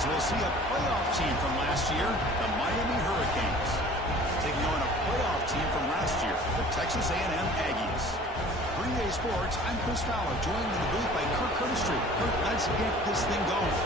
as we'll see a playoff team from last year, the Miami Hurricanes, taking on a playoff team from last year, the Texas A&M Aggies. Green Day Sports, I'm Chris Fowler, joined in the booth by Kirk Curtis. Kirk, let's get this thing going.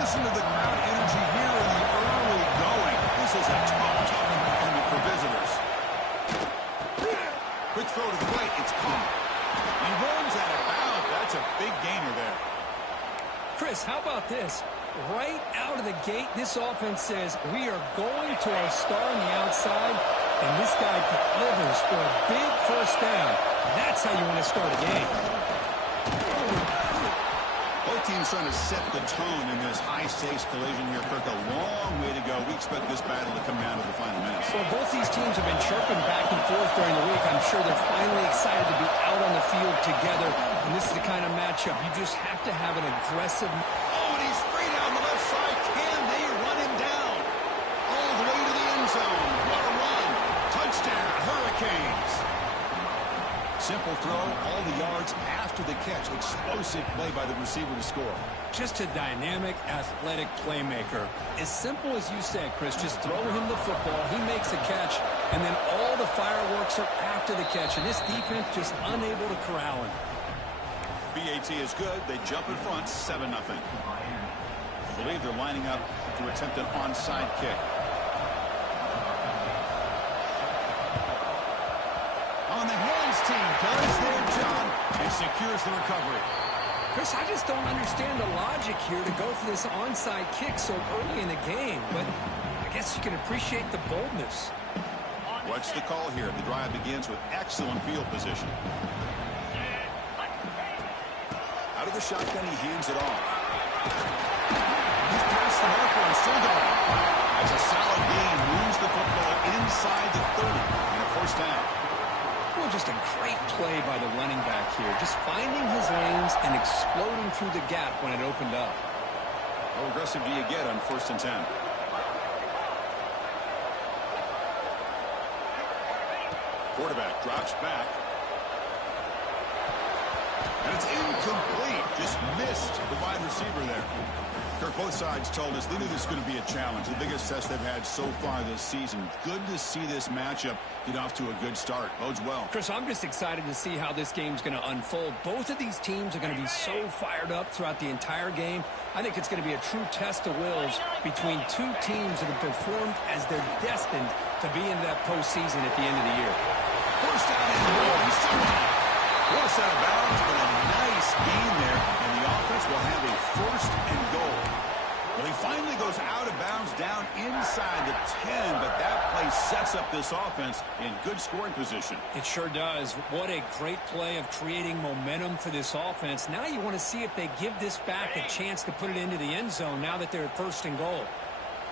Listen to the crowd energy here in the early going. This is a tough environment for visitors. Quick throw to the plate. It's caught. He runs out of bounds. That's a big gainer there. Chris, how about this? Right out of the gate, this offense says we are going to our star on the outside, and this guy delivers for a big first down. That's how you want to start a game. Both teams trying to set the tone in this high-stakes collision here. Kirk, a long way to go. We expect this battle to come down to the final minutes. Well, both these teams have been chirping back and forth during the week. I'm sure they're finally excited to be out on the field together. And this is the kind of matchup you just have to have an aggressive. Oh, and he's free down the left side. Can they run him down? All the way to the end zone. What a run. Touchdown, Hurricanes. Simple throw, all the yards after the catch. Explosive play by the receiver to score. Just a dynamic, athletic playmaker. As simple as you said, Chris, just throw him the football, he makes a catch, and then all the fireworks are after the catch. And this defense just unable to corral him. BAT is good. They jump in front, 7-0. I believe they're lining up to attempt an onside kick. On the hands team does their job and secures the recovery. Chris, I just don't understand the logic here to go for this onside kick so early in the game, but I guess you can appreciate the boldness. What's the call here? The drive begins with excellent field position. Out of the shotgun, he hands it off. He's past the marker and still going. That's a solid gain. Moves the football inside the 30 and a first down. Well, just a great play by the running back here. Just finding his lanes and exploding through the gap when it opened up. How aggressive do you get on 1st and 10? Quarterback drops back. And it's incomplete. Just missed the wide receiver there. Kirk, both sides told us they knew this was going to be a challenge. The biggest test they've had so far this season. Good to see this matchup get off to a good start. Bodes well. Chris, I'm just excited to see how this game's going to unfold. Both of these teams are going to be so fired up throughout the entire game. I think it's going to be a true test of wills between two teams that have performed as they're destined to be in that postseason at the end of the year. First down and goal. He's still on. Forced out of bounds, but a nice gain there, and the offense will have a 1st and goal. Well, he finally goes out of bounds down inside the 10, but that play sets up this offense in good scoring position. It sure does. What a great play of creating momentum for this offense. Now you want to see if they give this back a chance to put it into the end zone now that they're at 1st and goal.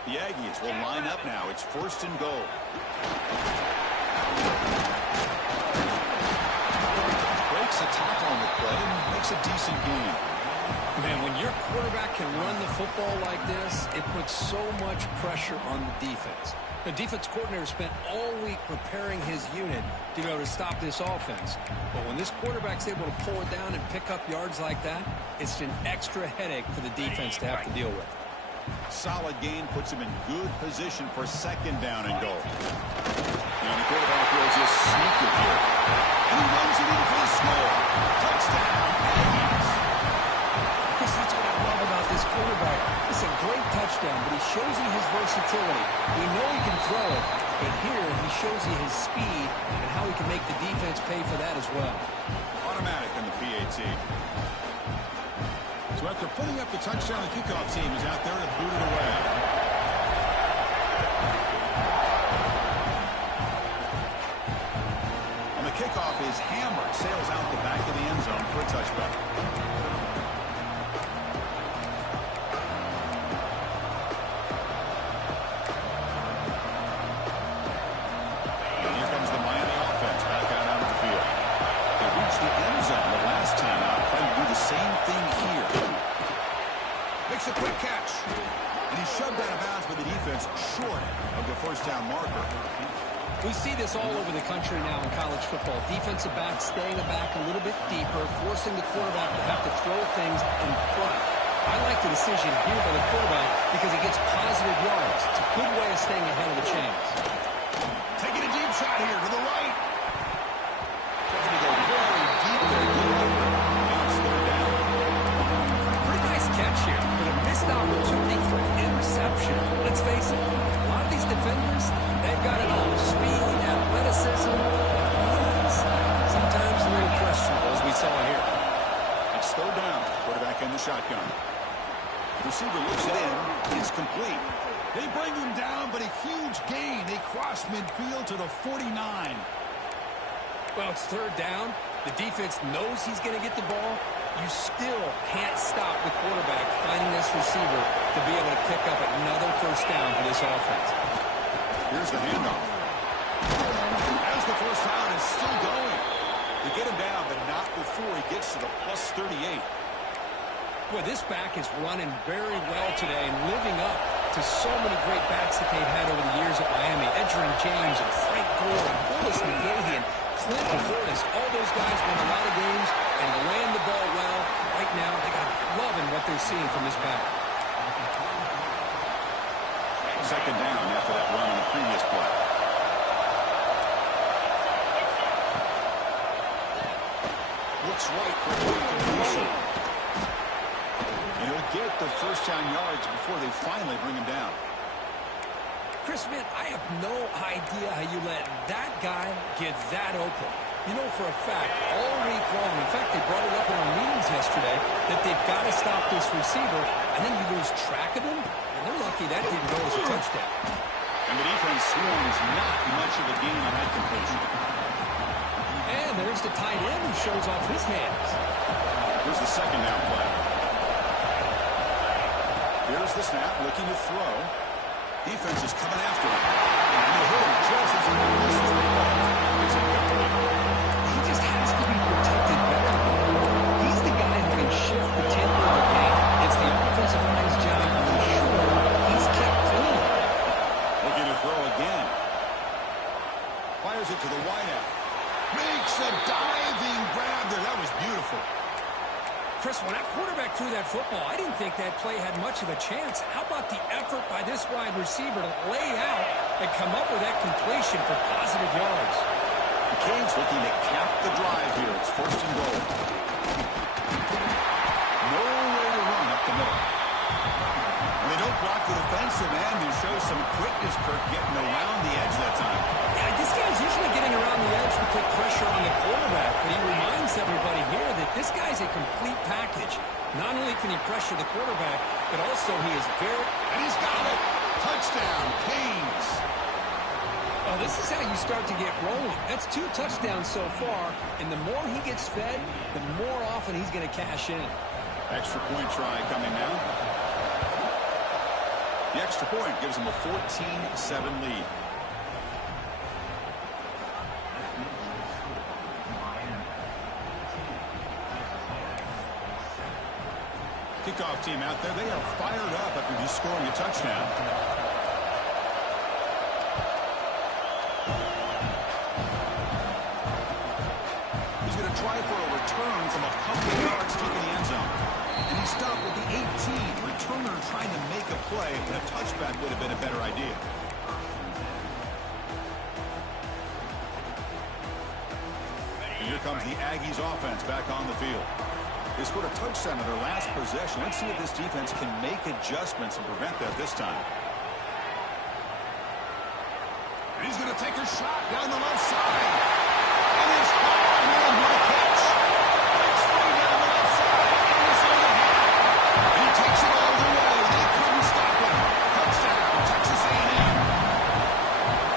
The Aggies will line up now. It's 1st and goal. Breaks a tackle on the play and makes a decent gain. Man, when your quarterback can run the football like this, it puts so much pressure on the defense. The defense coordinator spent all week preparing his unit to be able to stop this offense. But when this quarterback's able to pull it down and pick up yards like that, it's an extra headache for the defense to have to deal with. Solid gain puts him in good position for 2nd down and goal. And the quarterback will just sneak it here. And he runs it in for the score. Touchdown, Aggies. Chris, that's what I love about this quarterback. It's a great touchdown, but he shows you his versatility. We know he can throw it, And here he shows you his speed and how he can make the defense pay for that as well. Automatic on the PAT. So after putting up the touchdown, the kickoff team is out there to boot it away. And the kickoff is hammered, sails out the back of the end zone for a touchback. And here comes the Miami offense back out onto the field. They reached the end zone the last time out, trying to do the same thing here. Makes a quick catch. And he's shoved out of bounds by the defense short of the first down marker. We see this all over the country now in college football. Defensive backs staying back a little bit deeper, forcing the quarterback to have to throw things in front. I like the decision here by the quarterback because he gets positive yards. It's a good way of staying ahead of the chains. Taking a deep shot here to the right. Trying to go very deep there. Now it's third down. Pretty nice catch here, but a missed opportunity for an interception. Let's face it, a lot of these defenders, they've got it all. Speed, athleticism, sometimes a little questionable, as we saw here. It's third down. Quarterback in the shotgun. Receiver looks it in. It's complete. They bring him down, but a huge gain. They cross midfield to the 49. Well, it's third down. The defense knows he's going to get the ball. You still can't stop the quarterback finding this receiver to be able to pick up another first down for this offense. Here's the handoff. As the first down is still going. They get him down, but not before he gets to the plus 38. Boy, this back is running very well today and living up to so many great backs that they've had over the years at Miami. Edgerrin James and Frank Gore and Willis McGahee and Clint Portis. All those guys won a lot of games and ran the ball well. Right now, they got loving what they're seeing from this back. Second down after that run on the previous play. Looks right for a quick completion. And he'll get the first down yards before they finally bring him down. Chris, man, I have no idea how you let that guy get that open. You know for a fact, all week long, in fact, they brought it up in our meetings yesterday, that they've got to stop this receiver, and then you lose track of him, and they're lucky that didn't go as a touchdown. And the defense swarms not much of a gain on that completion. And there's the tight end who shows off his hands. Here's the second down play. Here's the snap, looking to throw. Defense is coming after him. And he hit him just as he releases the ball. It's incomplete. He just has to be protected better. He's the guy who can shift the tempo of the game. It's the offensive line's job to ensure he's kept clean. Looking to throw again. Fires it to the wideout. Makes a diving grab there. That was beautiful. Chris, when that quarterback threw that football, I didn't think that play had much of a chance. How about the effort by this wide receiver to lay out and come up with that completion for positive yards? The Canes looking to cap the drive here. It's first and goal. Nowhere to run up the middle. And they don't block the defensive end, who shows some quickness, Kirk, getting around the edge that time. Yeah, this guy's usually getting around the edge to put pressure on the quarterback, but he reminds everybody here that this guy's a complete package. Not only can he pressure the quarterback, but also he is very... And he's got it! Touchdown, Canes! Oh, this is how you start to get rolling. That's 2 touchdowns so far, and the more he gets fed, the more often he's going to cash in. Extra point try coming now. The extra point gives them a 14-7 lead. Kickoff team out there. They are fired up after just scoring a touchdown. He's going to try for a return from a couple of yards deep in the end zone. And he stopped with the 18. Returner trying to make a play, but a touchback would have been a better idea. And here comes the Aggies offense back on the field. They scored a touchdown in their last possession. Let's see if this defense can make adjustments and prevent that this time. And he's They'll take a shot down the left side. And it's high. Man, what a catch. Breaks free down the left side. And it's on the head. And he takes it all the way. They couldn't stop him. Touchdown, Texas A&M.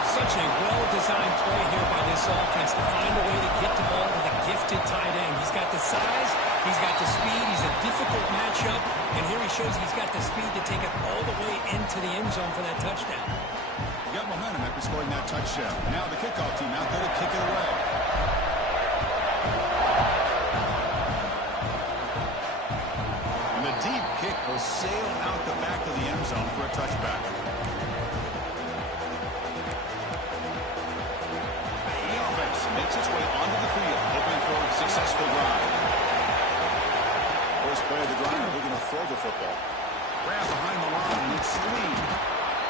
Such a well-designed play here by this offense to find a way to get the ball to the gifted tight end. He's got the size, he's got the speed, he's a difficult matchup, and here he shows he's got the speed to take it all the way into the end zone for that touchdown. You got momentum after scoring that touchdown. Now the kickoff team out there to kick it away. And the deep kick will sail out the back of the end zone for a touchback. Makes its way onto the field, hoping for a successful drive. First play of the drive, they're going to throw the football. Grab behind the line, and it's Lee.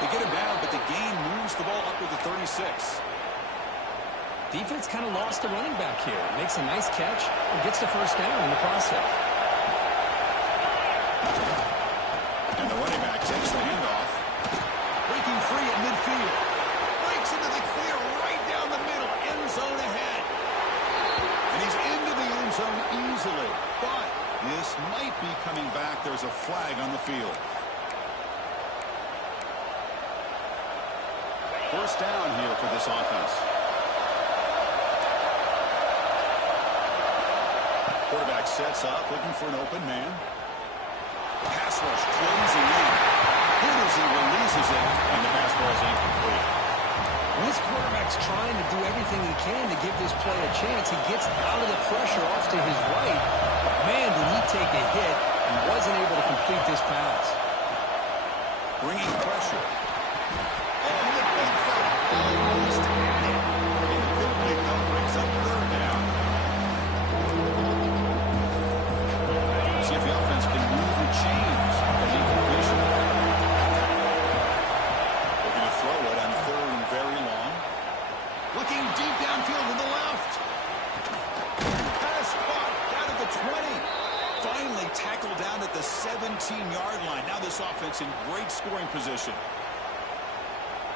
They get him down, but the gain moves the ball up to the 36. Defense kind of lost the running back here. Makes a nice catch and gets the first down in the process. And the running back takes the handoff. Breaking free at midfield. Breaks into the clear right down the middle. End zone ahead. And he's into the end zone easily. But this might be coming back. There's a flag on the field. First down here for this offense. Quarterback sets up, looking for an open man. Pass rush closing in. Here as he releases it, and the pass ball is incomplete. This quarterback's trying to do everything he can to give this play a chance. He gets out of the pressure off to his right. But man, did he take a hit and wasn't able to complete this pass. Bringing pressure. Oh, the big fella almost had it. Incomplete, though, brings up third down. See if the offense can move the chains of the incompletion. They're going to throw it on third and very long. Looking deep downfield to the left. Pass caught down at the 20. Finally tackled down at the 17-yard line. Now this offense in great scoring position.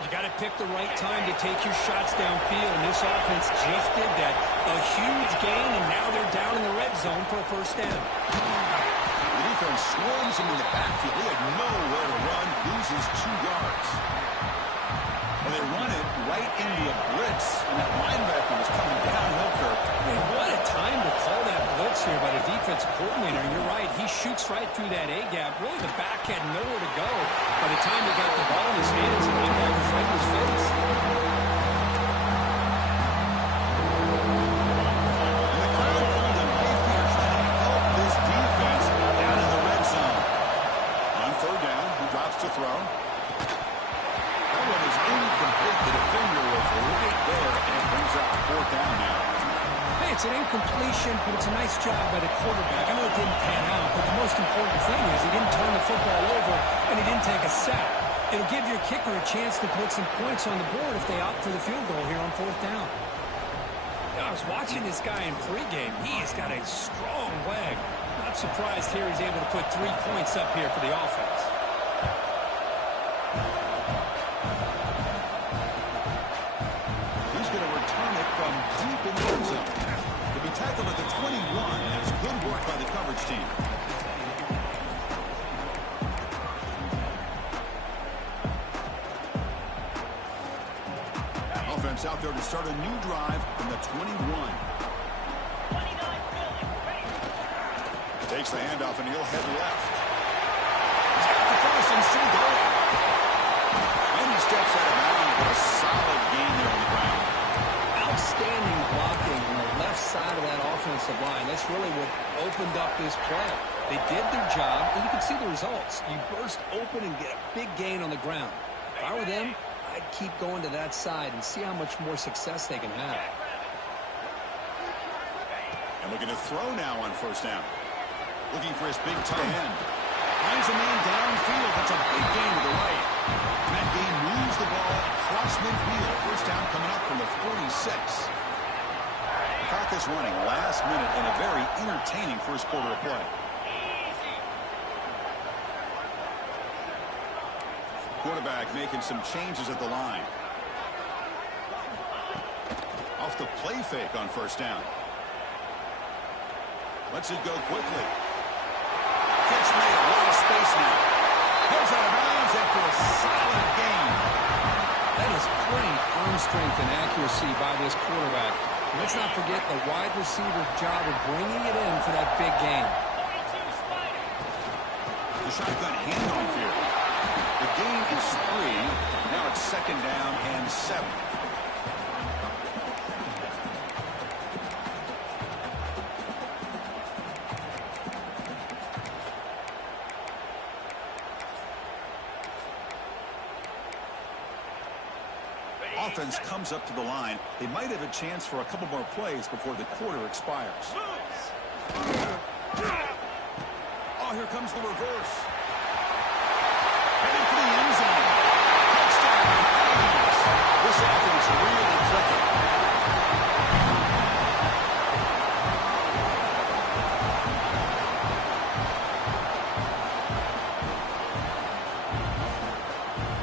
You got to pick the right time to take your shots downfield, and this offense just did that. A huge gain, and now they're down in the red zone for a first down. The defense swarms him in the backfield. He had nowhere to run, loses 2 yards. And they run it right into a blitz, and that linebacker was coming downhill for. Man, what a time to call that blitz here by the defensive coordinator. You're right, he shoots right through that A-gap. Really, the back had nowhere to go. By the time he got the ball in his hands, the linebacker's right in his face. And the crowd pulled him Mayfield trying to help this defense out of the red zone. On third down, he drops to throw. That one is incomplete. The defender was right there, and it brings up fourth down now. Hey, it's an incompletion, but it's a nice job by the quarterback. I know it didn't pan out, but the most important thing is he didn't turn the football over, and he didn't take a sack. It'll give your kicker a chance to put some points on the board if they opt for the field goal here on fourth down. I was watching this guy in pregame. He has got a strong leg. Not surprised here he's able to put 3 points up here for the offense. He's going to return it from deep in the end zone. To be tackled at the 21. That's good work by the coverage team. Offense out there to start a new drive from the 21. Takes the handoff and he'll head left. He's got the first and still going. And he steps out of bounds with a solid gain there on the ground. Outstanding blocking on the left side of that offensive line. That's really what opened up this play. They did their job, and you can see the results. You burst open and get a big gain on the ground. If I were them, I'd keep going to that side and see how much more success they can have. And looking to throw now on first down. Looking for his big tight end. Finds a man downfield. That's a big gain to the right. And that gain moves the ball across midfield. First down coming up from the 46. Clock is running last minute in a very entertaining first quarter of play. Quarterback making some changes at the line. off the play fake on first down. Lets it go quickly. Catch made. A lot of space now. Goes out of bounds after a solid gain. That is great arm strength and accuracy by this quarterback. Let's not forget the wide receiver's job of bringing it in for that big gain. The shotgun handoff here. The gain is 3. Now it's second down and 7. Offense comes up to the line. They might have a chance for a couple more plays before the quarter expires. Oh, here comes the reverse. Heading for the end zone. Touchdown. This offense really clicking.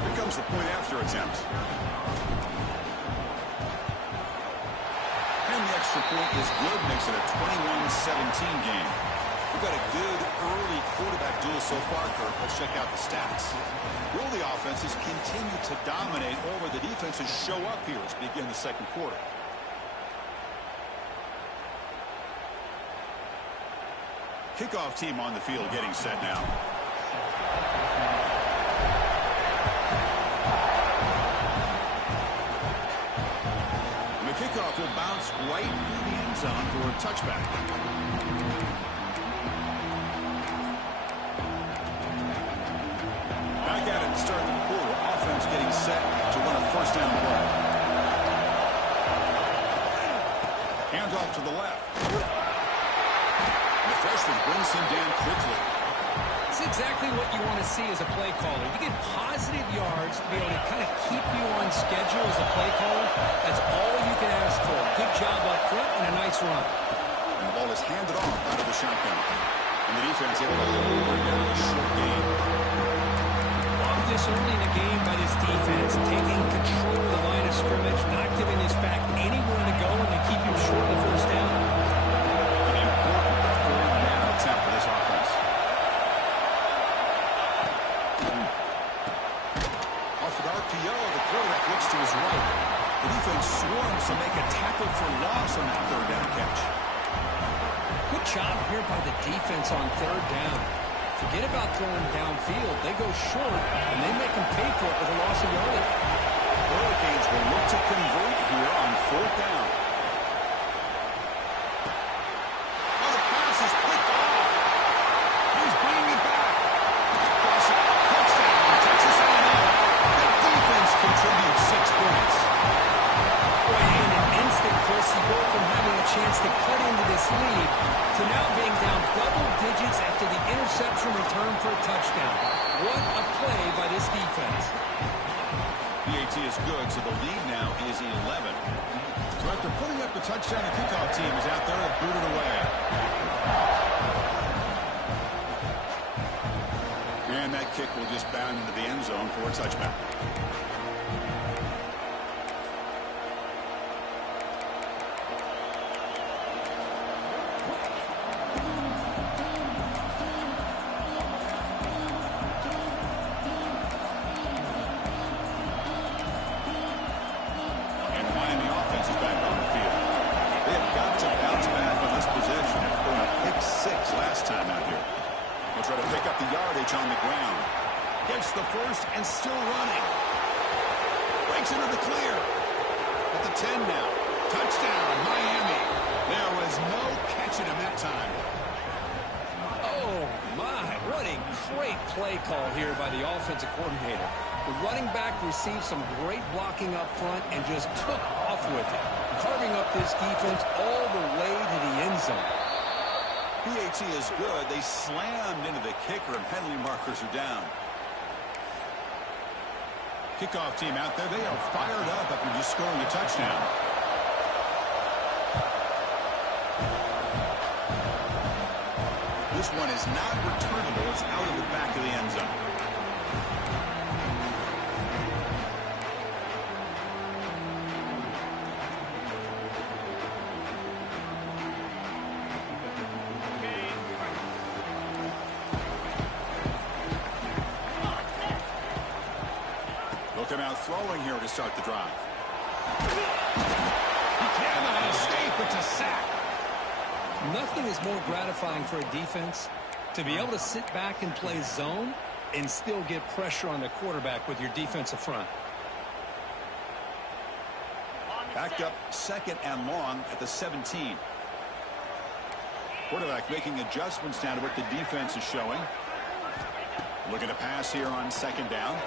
Here comes the point after attempt. Point is good, makes it a 21-17 game. We've got a good early quarterback duel so far, Kirk. Let's check out the stats. Will the offenses continue to dominate, or will the defenses show up here as we begin the second quarter? Kickoff team on the field getting set now. Kickoff will bounce right through the end zone for a touchback. Back at it to start the quarter. Offense getting set to run a first down play. Hands off to the left. The freshman brings him down quickly. It's exactly what you want to see as a play caller. You get positive yards to be able to kind of keep you on schedule as a play caller. That's all you can ask for. Good job up front and a nice run. And the ball is handed off out of the shotgun. And the defense able to hold down a short gain. Love this early in the game by this defense, taking control of the line of scrimmage, not giving this back anywhere to go, and to keep you short of the first down. An important third down attempt for this offense. RPO, the quarterback looks to his right. The defense swarms to make a tackle for loss on that third down catch. Good job here by the defense on third down. Forget about throwing downfield. They go short, and they make them pay for it with a loss of yardage. Hurricanes will look to convert here on fourth down. Oh, the pass is picked off. He's bringing it back. Touchdown, Texas A&M. Contribute 6 points. Boy, in an instant, Chris, you go from having a chance to cut into this lead to now being down double digits after the interception return for a touchdown. What a play by this defense. PAT is good, so the lead now is 11. So after putting up the touchdown, the kickoff team is out there to boot it away. And that kick will just bound into the end zone for a touchback. On the ground. Gets the first and still running. Breaks into the clear. At the 10 now. Touchdown, Miami. There was no catching him that time. Oh, my. What a great play call here by the offensive coordinator. The running back received some great blocking up front and just took off with it, carving up this defense all the way to the end zone. PAT is good. They slammed into the kicker, and penalty markers are down. Kickoff team out there. They are fired up after just scoring a touchdown. This one is not returnable. It's out of the back of the end zone. come out throwing here to start the drive. He cannot escape. It's a sack. Nothing is more gratifying for a defense to be able to sit back and play zone and still get pressure on the quarterback with your defensive front. Backed up 2nd and long at the 17. Quarterback making adjustments down to what the defense is showing. Looking to pass here on 2nd down.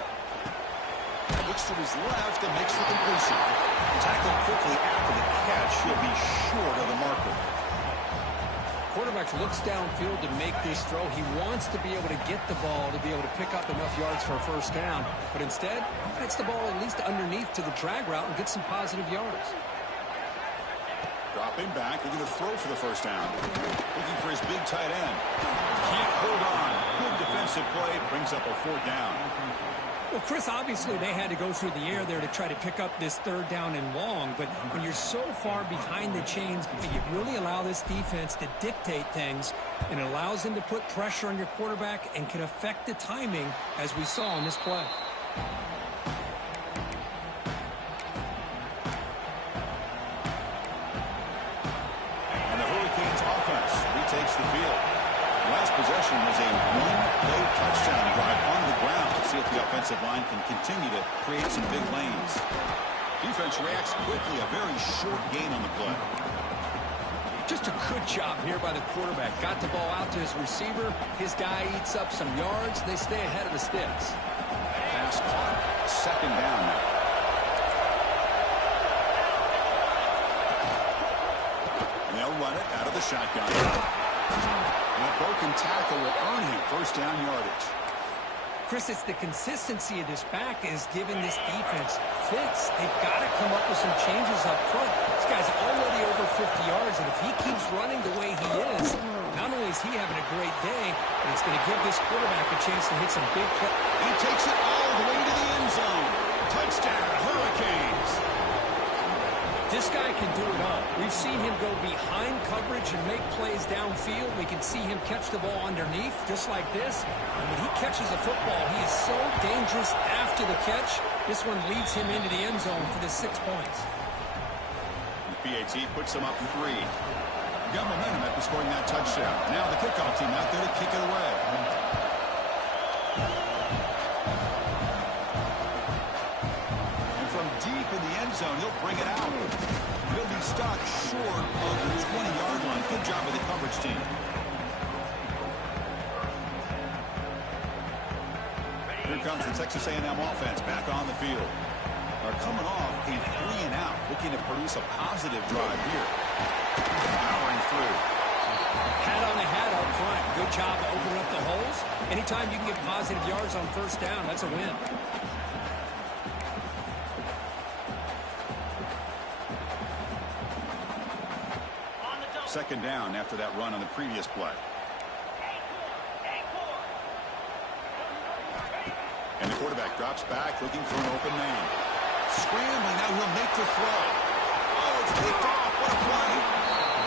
Looks to his left and makes the completion. Tackled quickly after the catch. He'll be short of the marker. Quarterback looks downfield to make this throw. He wants to be able to get the ball to be able to pick up enough yards for a first down. But instead, gets the ball at least underneath to the drag route and get some positive yards. Dropping back, looking to throw for the first down. Looking for his big tight end. Can't hold on. Good defensive play. Brings up a 4th down. Well, Chris, obviously they had to go through the air there to try to pick up this 3rd down and long. But when you're so far behind the chains, you really allow this defense to dictate things, and it allows them to put pressure on your quarterback and can affect the timing, as we saw on this play. And the Hurricanes offense retakes the field. Last possession was a one-play touchdown drive on the ground. Let's see if the offensive line can continue to create some big lanes. Defense reacts quickly. A very short gain on the play. Just a good job here by the quarterback. Got the ball out to his receiver. His guy eats up some yards. They stay ahead of the sticks. Pass caught. 2nd down now. They'll run it out of the shotgun. And a broken tackle will earn him first down yardage. Chris, it's the consistency of this back is giving this defense fits. They've got to come up with some changes up front. This guy's already over 50 yards, and if he keeps running the way he is, not only is he having a great day, but it's going to give this quarterback a chance to hit some big plays. He takes it all the way to the end zone. Touchdown, Hurricanes. This guy can do it all. We've seen him go behind coverage and make plays downfield. We can see him catch the ball underneath, just like this. And when he catches a football, he is so dangerous after the catch. This one leads him into the end zone for the 6 points. The PAT puts him up 3. Got momentum after scoring that touchdown. Now the kickoff team out there to kick it away. Deep in the end zone, he'll bring it out. He'll be stopped short of the 20-yard line. Good job of the coverage team. Here comes the Texas A&M offense back on the field. They're coming off a 3-and-out, looking to produce a positive drive here. Powering through. Hat on the hat up front. Good job of opening up the holes. Anytime you can get positive yards on first down, that's a win. Second down after that run on the previous play. And the quarterback drops back looking for an open man. Scrambling, now he'll make the throw. Oh, it's picked off. What a play.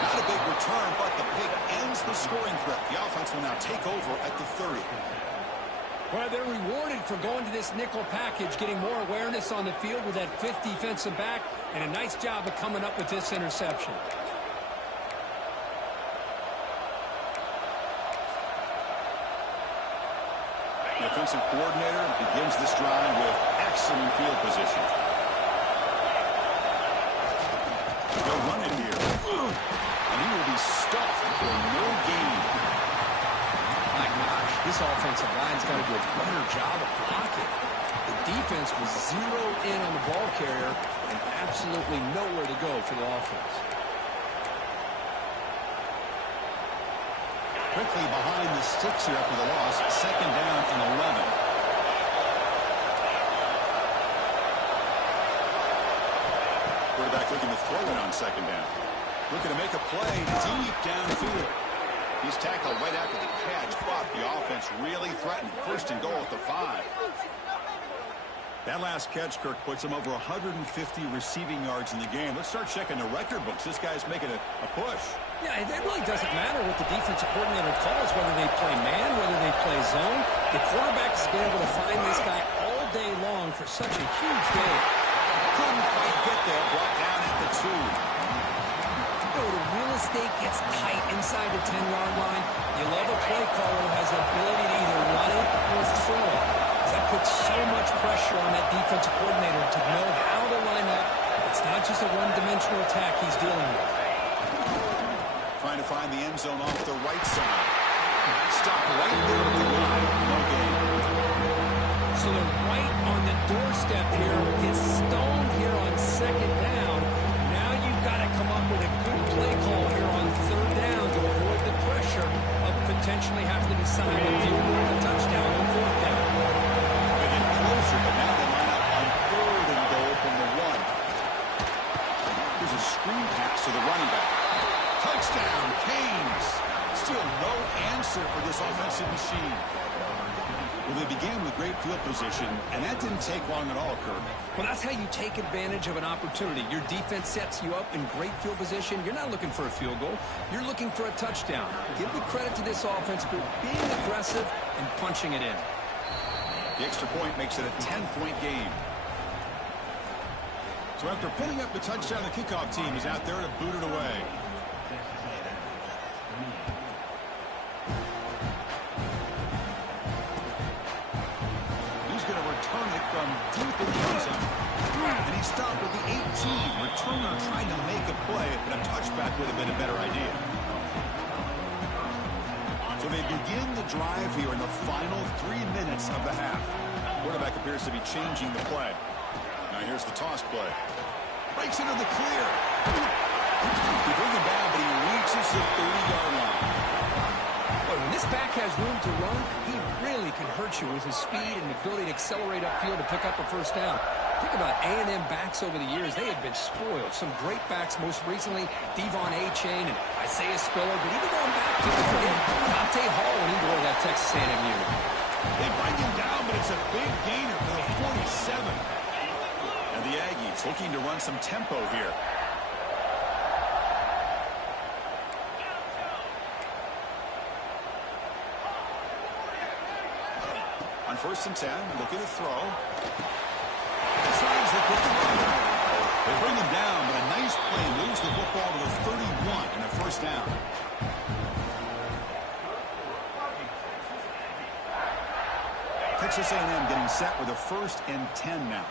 Not a big return, but the pick ends the scoring threat. The offense will now take over at the 30. Well, they're rewarded for going to this nickel package, getting more awareness on the field with that 5th defensive back, and a nice job of coming up with this interception. The offensive coordinator begins this drive with excellent field position. They'll run it here. And he will be stuffed for no gain. My gosh, this offensive line's got to do a better job of blocking. The defense was zeroed in on the ball carrier and absolutely nowhere to go for the offense. Quickly behind the sticks here after the loss. Second down and 11. Quarterback looking to throw it on second down. Looking to make a play deep downfield. He's tackled right after the catch, but the offense really threatened. First and goal at the 5. That last catch, Kirk, puts him over 150 receiving yards in the game. Let's start checking the record books. This guy's making a push. Yeah, it really doesn't matter what the defensive coordinator calls, whether they play man, whether they play zone. The quarterback has been able to find this guy all day long for such a huge game. Couldn't quite get there, brought down at the 2. The real estate gets tight inside the 10-yard line. You love a play caller who has the ability to either run it or throw it. That puts so much pressure on that defensive coordinator to know how to line up. It's not just a one-dimensional attack he's dealing with. Trying to find the end zone off the right side. Stop right there at the line. No gain. So they're right on the doorstep here. Gets stoned here on second down. Now you've got to come up with a good play call here on third down to avoid the pressure of potentially having to decide a field goal or a touchdown on fourth down. They get closer, but now they line up on third and goal from the 1. Here's a screen pass to the running back. Touchdown, Canes. Still no answer for this offensive machine. Well, they began with great field position, and that didn't take long at all, Kirk. Well, that's how you take advantage of an opportunity. Your defense sets you up in great field position. You're not looking for a field goal. You're looking for a touchdown. Give the credit to this offense for being aggressive and punching it in. The extra point makes it a 10-point game. So after putting up the touchdown, the kickoff team is out there to boot it away. He's going to return it from deep in the end zone. And he stopped with the 18. Returner trying to make a play, but a touchback would have been a better idea. So they begin the drive here in the final 3 minutes of the half. Quarterback appears to be changing the play. Now here's the toss play. Breaks into the clear. He brings him down, but he reaches the 30-yard line. Boy, when this back has room to run, he really can hurt you with his speed and ability to accelerate upfield to pick up a first down. Think about A&M backs over the years. They have been spoiled. Some great backs, most recently Devon A-Chain and Isaiah Spiller, but even going back to Dante Hall when he wore that Texas A&M unit. They bring him down, but it's a big gainer for the 47. And the Aggies looking to run some tempo here. On 1st and 10, looking to throw. Decides the quick throw. They bring him down, but a nice play moves the football to the 31 and a first down. Texas A&M getting set with a 1st and 10 now.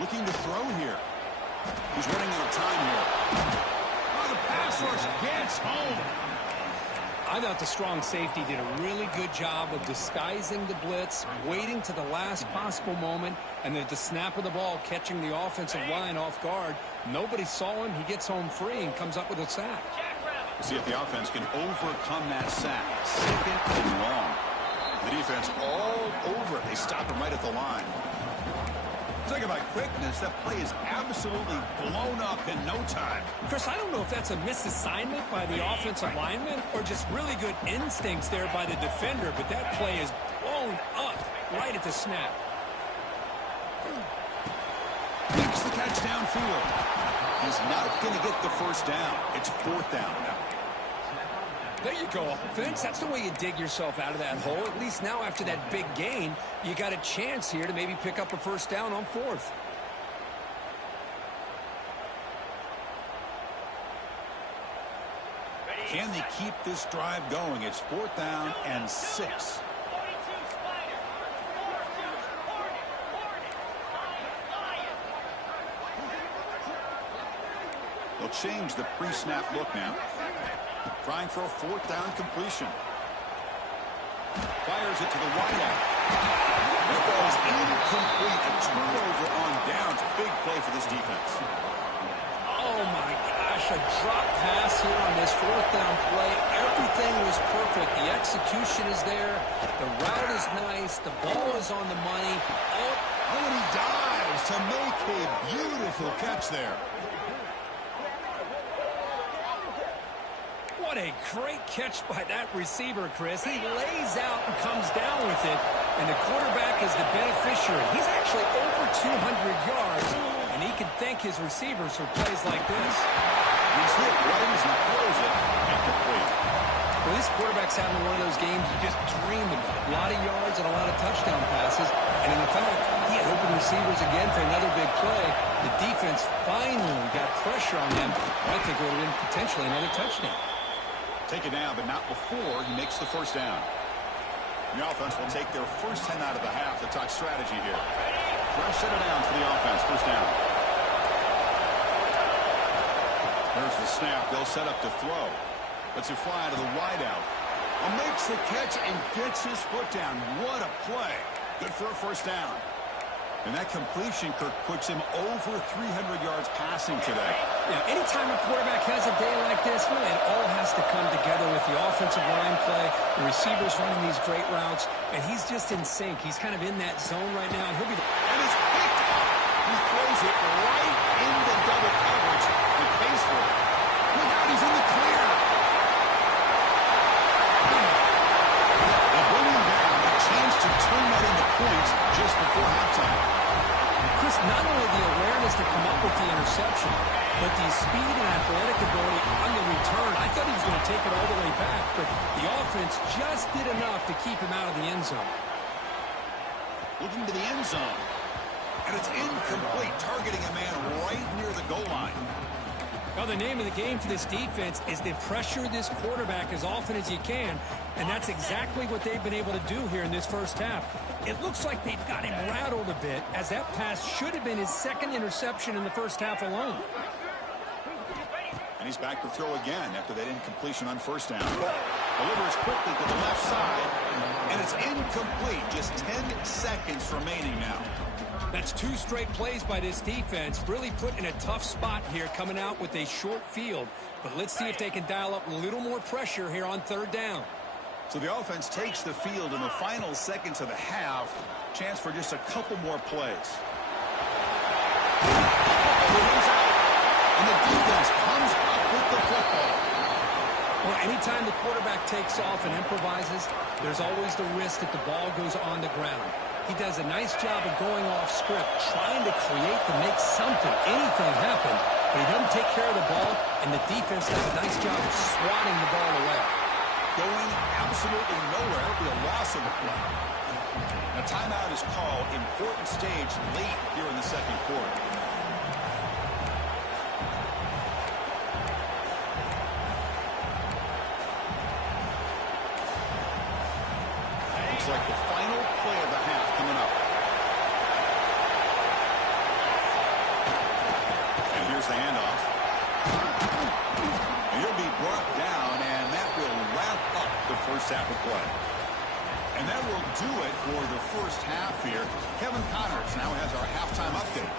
Looking to throw here. He's running out of time here. Oh, the pass rush gets home. I thought the strong safety did a really good job of disguising the blitz, waiting to the last possible moment, and then at the snap of the ball, catching the offensive line off guard. Nobody saw him. He gets home free and comes up with a sack. We'll see if the offense can overcome that sack. 2nd and long. The defense all over it. They stop him right at the line. Talk about quickness. That play is absolutely blown up in no time. Chris, I don't know if that's a misassignment by the offensive lineman or just really good instincts there by the defender, but that play is blown up right at the snap. Makes the catch downfield. He's not going to get the first down. It's 4th down now. There you go, offense. That's the way you dig yourself out of that hole. At least now after that big gain, you got a chance here to maybe pick up a first down on 4th. Can they keep this drive going? It's 4th down and 6. They'll change the pre-snap look now. Trying for a 4th down completion. Fires it to the wideout. It falls incomplete. A turnover on downs. Big play for this defense. Oh, my gosh. A drop pass here on this 4th down play. Everything was perfect. The execution is there. The route is nice. The ball is on the money. Oh, and he dives to make a beautiful catch there. What a great catch by that receiver, Chris. He lays out and comes down with it, and the quarterback is the beneficiary. He's actually over 200 yards, And he can thank his receivers for plays like this. He's hit right as he throws it. Incomplete. Well, this quarterback's having one of those games you just dreamed about. A lot of yards and a lot of touchdown passes. And in fact, he had open receivers again for another big play. The defense finally got pressure on him. I think it would have been potentially another touchdown. Take it down, but not before he makes the first down. The offense will take their first 10 out of the half to talk strategy here. Fresh set of downs for the offense. First down. There's the snap. They'll set up to throw. Lets it fly to the wideout. Makes the catch and gets his foot down. What a play. Good for a first down. And that completion, Kirk, puts him over 300 yards passing today. Yeah, anytime a quarterback has a day like this, really, it all has to come together with the offensive line play, the receivers running these great routes, and he's just in sync. He's kind of in that zone right now, and he'll be... And it's picked up. He throws it right into double coverage and pays for it. Look out, he's in the clear. They bring him down, a chance to turn that into points just before halftime. Chris, not only the awareness to come up with the interception, but the speed and athletic ability on the return. I thought he was going to take it all the way back, but the offense just did enough to keep him out of the end zone. Looking to the end zone. And it's incomplete, targeting a man right near the goal line. Well, the name of the game for this defense is to pressure this quarterback as often as you can, and that's exactly what they've been able to do here in this first half. It looks like they've got him rattled a bit, as that pass should have been his second interception in the first half alone. And he's back to throw again after that incompletion on first down. Delivers quickly to the left side, and it's incomplete. Just 10 seconds remaining now. That's two straight plays by this defense, really put in a tough spot here coming out with a short field. But let's see if they can dial up a little more pressure here on third down. So the offense takes the field in the final seconds of the half. Chance for just a couple more plays. And the defense comes up with the football. Well, anytime the quarterback takes off and improvises, there's always the risk that the ball goes on the ground. He does a nice job of going off script, trying to create to make something, anything happen, but he doesn't take care of the ball, and the defense does a nice job of swatting the ball away. Going absolutely nowhere. It'll be a loss of the play. A timeout is called. Important stage late here in the second quarter. Looks like the final play of the half coming up. And here's the handoff. And he'll be brought down, and that will wrap up the first half of play. And that will do it for the first half here. Kevin Connors now has our halftime update.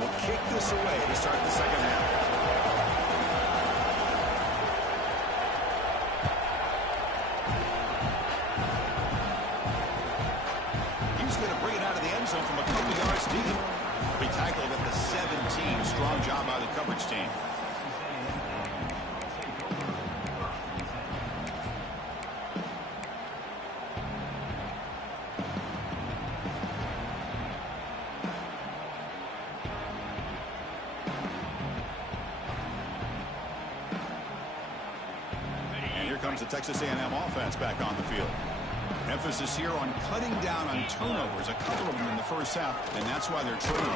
Will kick this away to start the second half. He's going to bring it out of the end zone from a couple yards deep. He tackled at the 17. Strong job by the coverage team. Comes the Texas A&M offense back on the field. Emphasis here on cutting down on turnovers, a couple of them in the first half, and that's why they're trailing.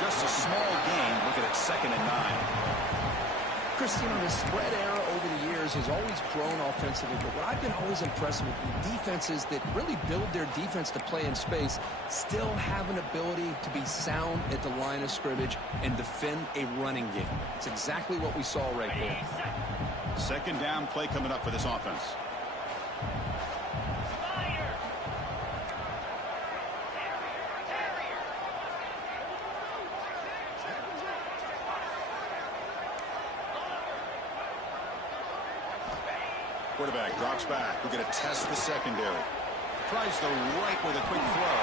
Just a small gain. Looking at 2nd and 9. Chris, you know, the spread era over the years has always grown offensively, but what I've been always impressed with defenses that really build their defense to play in space still have an ability to be sound at the line of scrimmage and defend a running game. It's exactly what we saw right there. Second down play coming up for this offense. Quarterback drops back. We're going to test the secondary. Tries the right with a quick throw.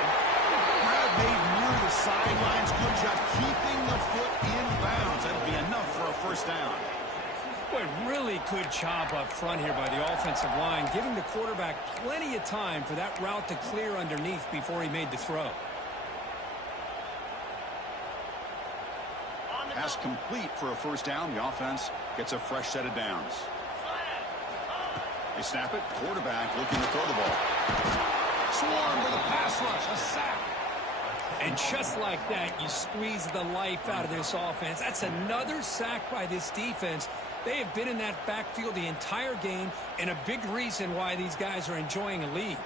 Grab made near the sidelines. Good job keeping the foot in bounds. That'll be enough for a first down. Boy, really good job up front here by the offensive line, giving the quarterback plenty of time for that route to clear underneath before he made the throw. Pass complete for a first down. The offense gets a fresh set of downs. They snap it. Quarterback looking to throw the ball. Swarm with a pass rush. A sack. And just like that, you squeeze the life out of this offense. That's another sack by this defense. They have been in that backfield the entire game, and a big reason why these guys are enjoying a lead.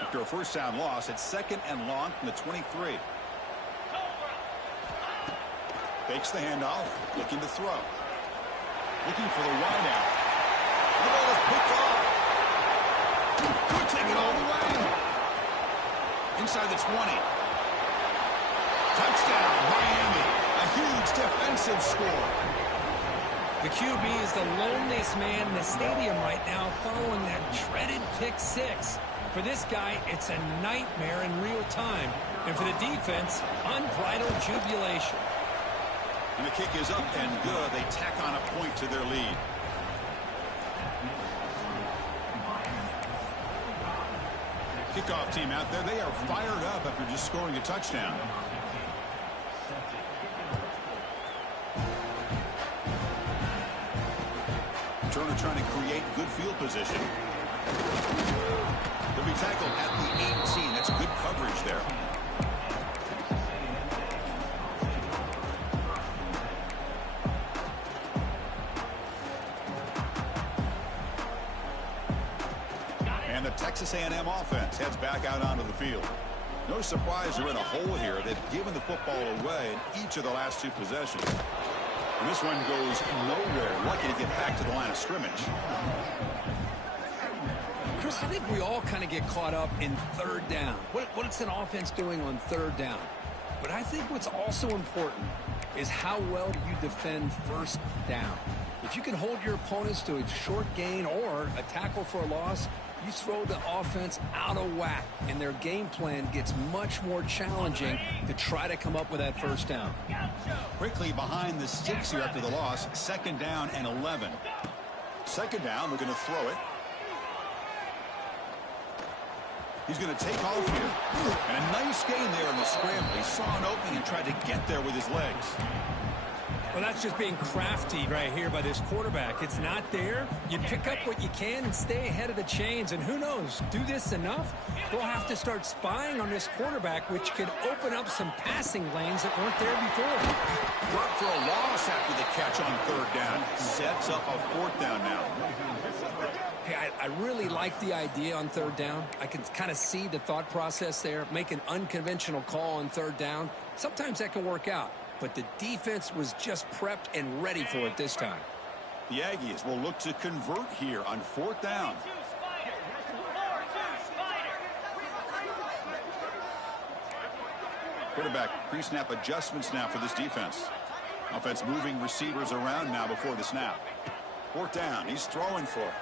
After a first down loss, it's 2nd and long from the 23. Fakes the handoff, looking to throw. Looking for the wide out. The ball is picked off. Could take it all the way. Inside the 20. Touchdown, Miami. A huge defensive score. The QB is the loneliest man in the stadium right now following that dreaded pick six. For this guy, it's a nightmare in real time. And for the defense, unbridled jubilation. And the kick is up and good. They tack on a point to their lead. Kickoff team out there. They are fired up after just scoring a touchdown. Turner trying to create good field position. They'll be tackled at the 18. That's good coverage there. And the Texas A&M offense heads back out onto the field. No surprise they're in a hole here. They've given the football away in each of the last 2 possessions. And this one goes nowhere. Lucky to get back to the line of scrimmage. Chris, I think we all kind of get caught up in third down. What's an offense doing on third down? But I think what's also important is how well you defend first down. If you can hold your opponents to a short gain or a tackle for a loss, you throw the offense out of whack, and their game plan gets much more challenging to try to come up with that first down. Quickly behind the sticks here after the loss. 2nd down and 11. 2nd down, we're going to throw it. He's going to take off here. And a nice gain there in the scramble. He saw an opening and tried to get there with his legs. Well, that's just being crafty right here by this quarterback. It's not there. You pick up what you can and stay ahead of the chains. And who knows, do this enough, they'll have to start spying on this quarterback, which could open up some passing lanes that weren't there before. Brought for a loss after the catch on 3rd down. Sets up a 4th down now. Hey, I really like the idea on 3rd down. I can kind of see the thought process there. Make an unconventional call on 3rd down. Sometimes that can work out. But the defense was just prepped and ready for it this time. The Aggies will look to convert here on 4th down. Quarterback pre-snap adjustments now for this defense. Offense moving receivers around now before the snap. 4th down. He's throwing for it.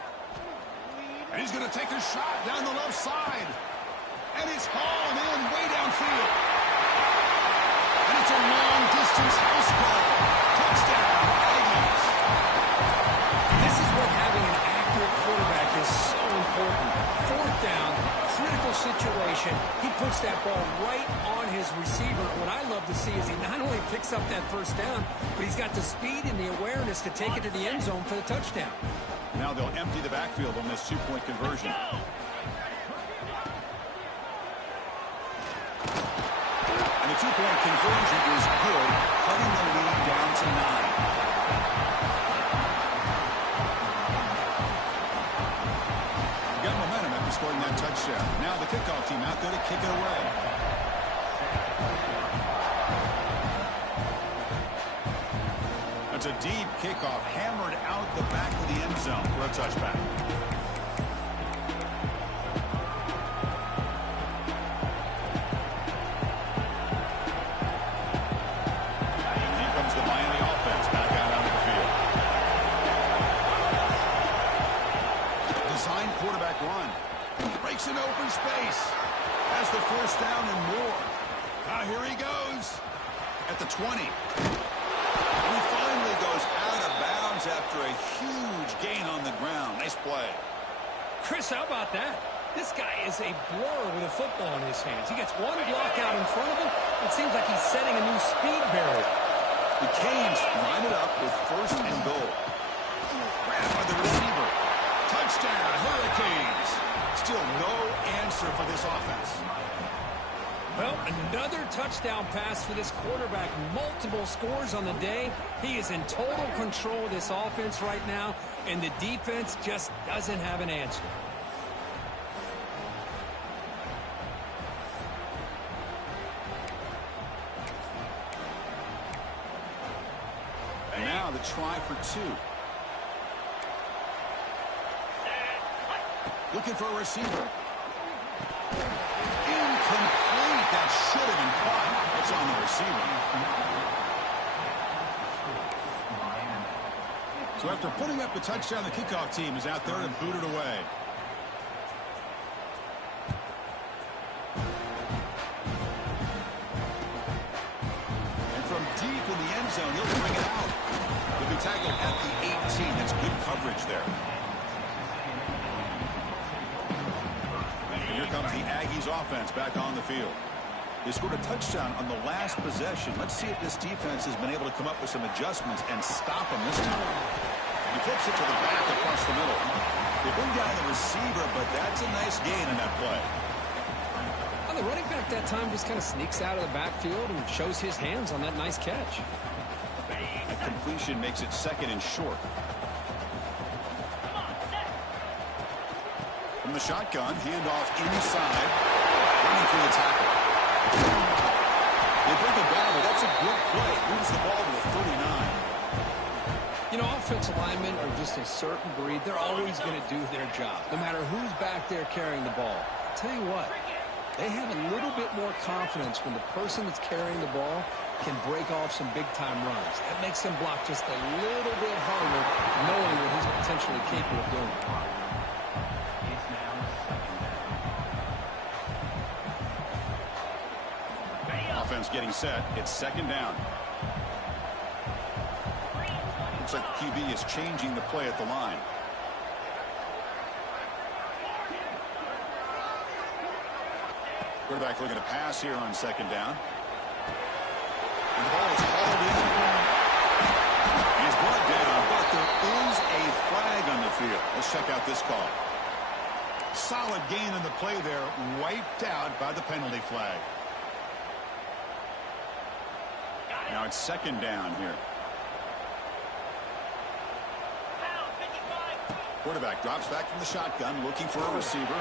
And he's going to take a shot down the left side. And it's hauled in way downfield. And it's a long-distance house call. Touchdown, Aggies. This is what having an accurate quarterback is so important. 4th down, critical situation. He puts that ball right on his receiver. What I love to see is he not only picks up that first down, but he's got the speed and the awareness to take it to the end zone for the touchdown. Now they'll empty the backfield on this 2-point conversion. And the 2-point conversion is good, cutting the lead down to 9. Got momentum after scoring that touchdown. Now the kickoff team out there to kick it away. That's a deep kickoff, hammered out the back of the end zone for a touchback. run. Breaks an open space. Has the first down and more. Here he goes. At the 20. He finally goes out of bounds after a huge gain on the ground. Nice play. Chris, how about that? This guy is a blur with a football in his hands. He gets one block out in front of him. It seems like he's setting a new speed barrier. The Canes line it up with first and goal. Grabbed by the receiver. Touchdown, Hurricanes. Still no answer for this offense. Well, another touchdown pass for this quarterback. Multiple scores on the day. He is in total control of this offense right now, and the defense just doesn't have an answer. And now the try for two. Looking for a receiver. Incomplete. That should have been caught. It's on the receiver. So after putting up a touchdown, the kickoff team is out there to boot it away. And from deep in the end zone, he'll bring it out. He'll be tackled at the 18. That's good coverage there. And here comes the Aggies offense back on the field. They scored a touchdown on the last possession. Let's see if this defense has been able to come up with some adjustments and stop them this time. He flips it to the back across the middle. They bring down the receiver, but that's a nice gain in that play. Well, the running back that time just kind of sneaks out of the backfield and shows his hands on that nice catch. That completion makes it second and short. From the shotgun, handoff inside. Running through the tackle. They bring it down, but that's a good play. Moves the ball to the 39. You know, offensive linemen are just a certain breed. They're always going to do their job, no matter who's back there carrying the ball. I'll tell you what, they have a little bit more confidence when the person that's carrying the ball can break off some big-time runs. That makes them block just a little bit harder, knowing what he's potentially capable of doing. Offense getting set. It's second down. Looks like the QB is changing the play at the line. Quarterback looking to pass here on second down. And the ball is hauled in. He's brought down, but there is a flag on the field. Let's check out this call. Solid gain in the play there, wiped out by the penalty flag. Now it's second down here. Quarterback drops back from the shotgun, looking for a receiver.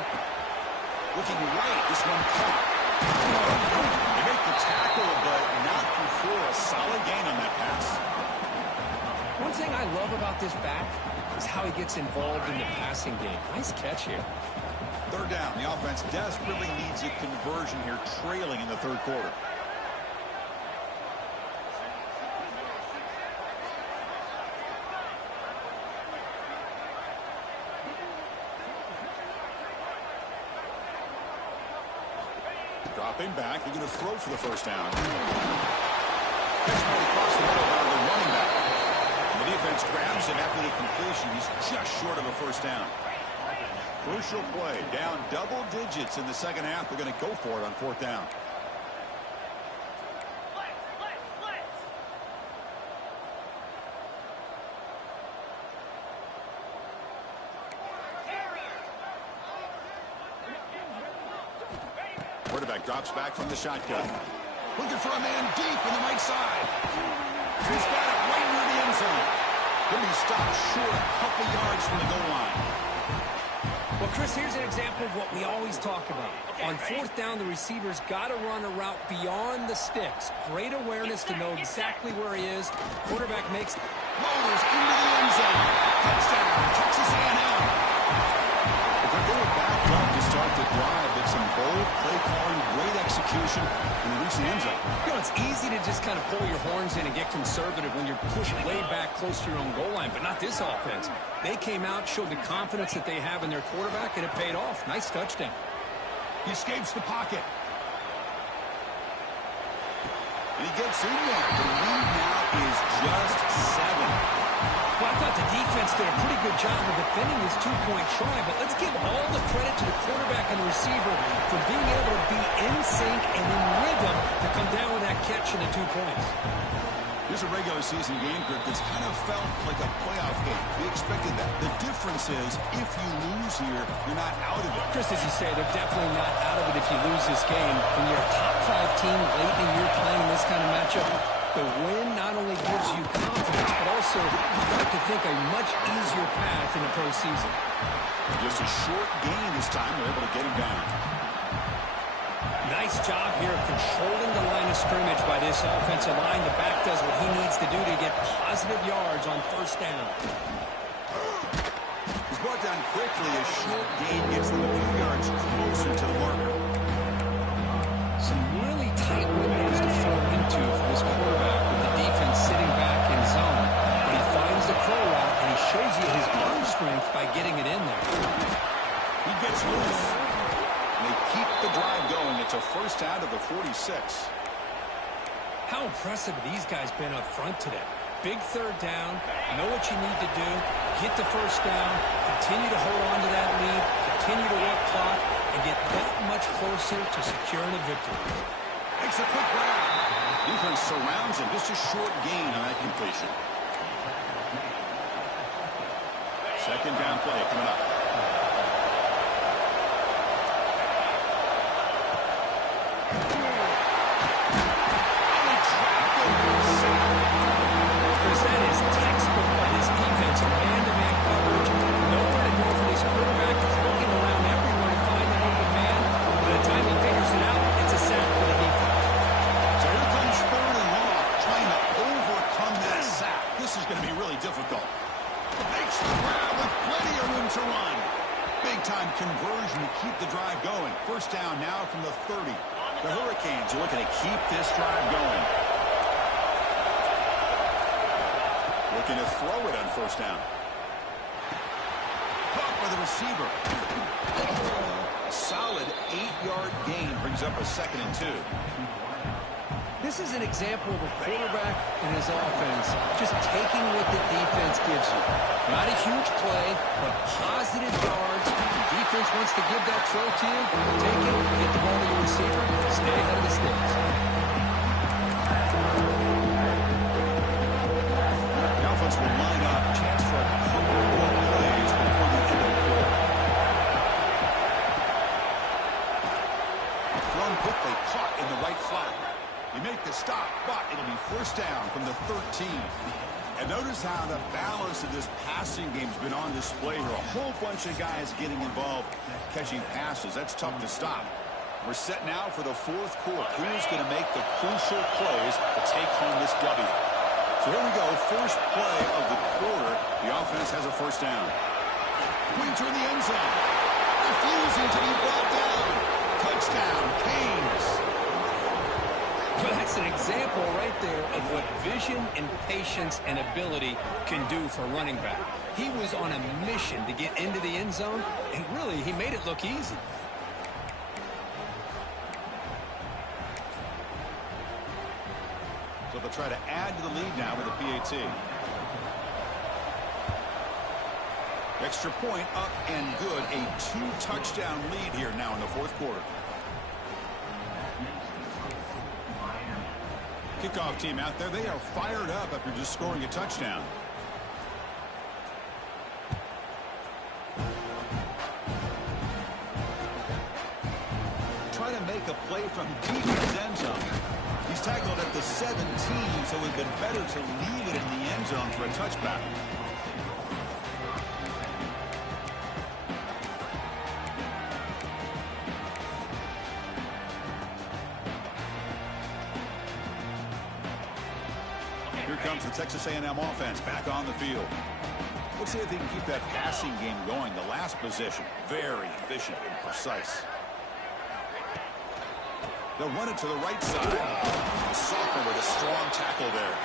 Looking right, this one caught. They make the tackle, but not before a solid gain on that pass. One thing I love about this back is how he gets involved in the passing game. Nice catch here. Third down. The offense desperately needs a conversion here, trailing in the third quarter. Dropping back, they're going to throw for the first down. Catch ball across the middle by the running back. And the defense grabs him after the completion. He's just short of a first down. Crucial play, down double digits in the second half. They're going to go for it on fourth down. Quarterback drops back from the shotgun. Looking for a man deep on the right side. He's got it right near the end zone. Going to be stopped short a couple yards from the goal line. Well, Chris, here's an example of what we always talk about. On fourth down, the receiver's got to run a route beyond the sticks. Great awareness to know exactly where he is. Quarterback makes Motors into the end zone. Touchdown, Texas A&M. They were backed up to start the drive, but some bold play calling, great execution, and they reach the end zone. You know, it's easy to just kind of pull your horns comes in and get conservative when you're pushed way back close to your own goal line, but not this offense. They came out, showed the confidence that they have in their quarterback, and it paid off. Nice touchdown. He escapes the pocket. And he gets in there. The lead now is just 7. Well, I thought the defense did a pretty good job of defending this two-point try, but let's give all the credit to the quarterback and the receiver for being able to be in sync and in rhythm to come down with that catch and the 2 points. Here's a regular season game, Kirk, that's kind of felt like a playoff game. We expected that. The difference is, if you lose here, you're not out of it. Just as you say, they're definitely not out of it if you lose this game. When you're a top-5 team late in the year playing this kind of matchup, the win not only gives you confidence, but also you start to think a much easier path in the postseason. Just a short gain this time. They're able to get him down. Nice job here of controlling the line of scrimmage by this offensive line. The back does what he needs to do to get positive yards on first down. He's brought down quickly. A short gain gets them a few yards closer to the marker. Some really tight windows to fall into for this quarterback with the defense sitting back in zone. But he finds the crow route, and he shows you his arm strength by getting it in there. He gets loose. And they keep the drive going. It's a first out of the 46. How impressive have these guys been up front today? Big third down, know what you need to do, get the first down, continue to hold on to that lead, continue to work clock, and get that much closer to securing a victory. Makes a quick grab. Defense surrounds him. Just a short gain on that completion. Second down play coming up. Conversion to keep the drive going. First down now from the 30. The Hurricanes are looking to keep this drive going. Looking to throw it on first down. Caught by the receiver. A solid 8-yard gain brings up a 2nd and 2. This is an example of a quarterback and his offense just taking what the defense gives you. Not a huge play, but positive yards. The defense wants to give that throw to you. Take it, get the ball to your receiver, stay ahead of the sticks. The offense will line up. Chance for a couple more plays before the end of the quarter. Thrown quickly, caught in the right flat. You make the stop, but it'll be first down from the 13. And notice how the balance of this passing game's been on display here. A whole bunch of guys getting involved catching passes. That's tough to stop. We're set now for the 4th quarter. Who's going to make the crucial plays to take home this W? So here we go. First play of the quarter. The offense has a first down. Pointer in the end zone. Refusing to be brought down. Touchdown, Canes. Well, that's an example right there of what vision and patience and ability can do for a running back. He was on a mission to get into the end zone, and really, he made it look easy. So they'll try to add to the lead now with a PAT. Extra point up and good. A 2-touchdown lead here now in the 4th quarter. Kickoff team out there. They are fired up after just scoring a touchdown. Try to make a play from deep in his end zone. He's tackled at the 17, so it would have been better to leave it in the end zone for a touchback. Here comes the Texas A&M offense back on the field. Let's see if they can keep that passing game going. The last possession, very efficient and precise. They'll run it to the right side. Sophomore with a strong tackle there.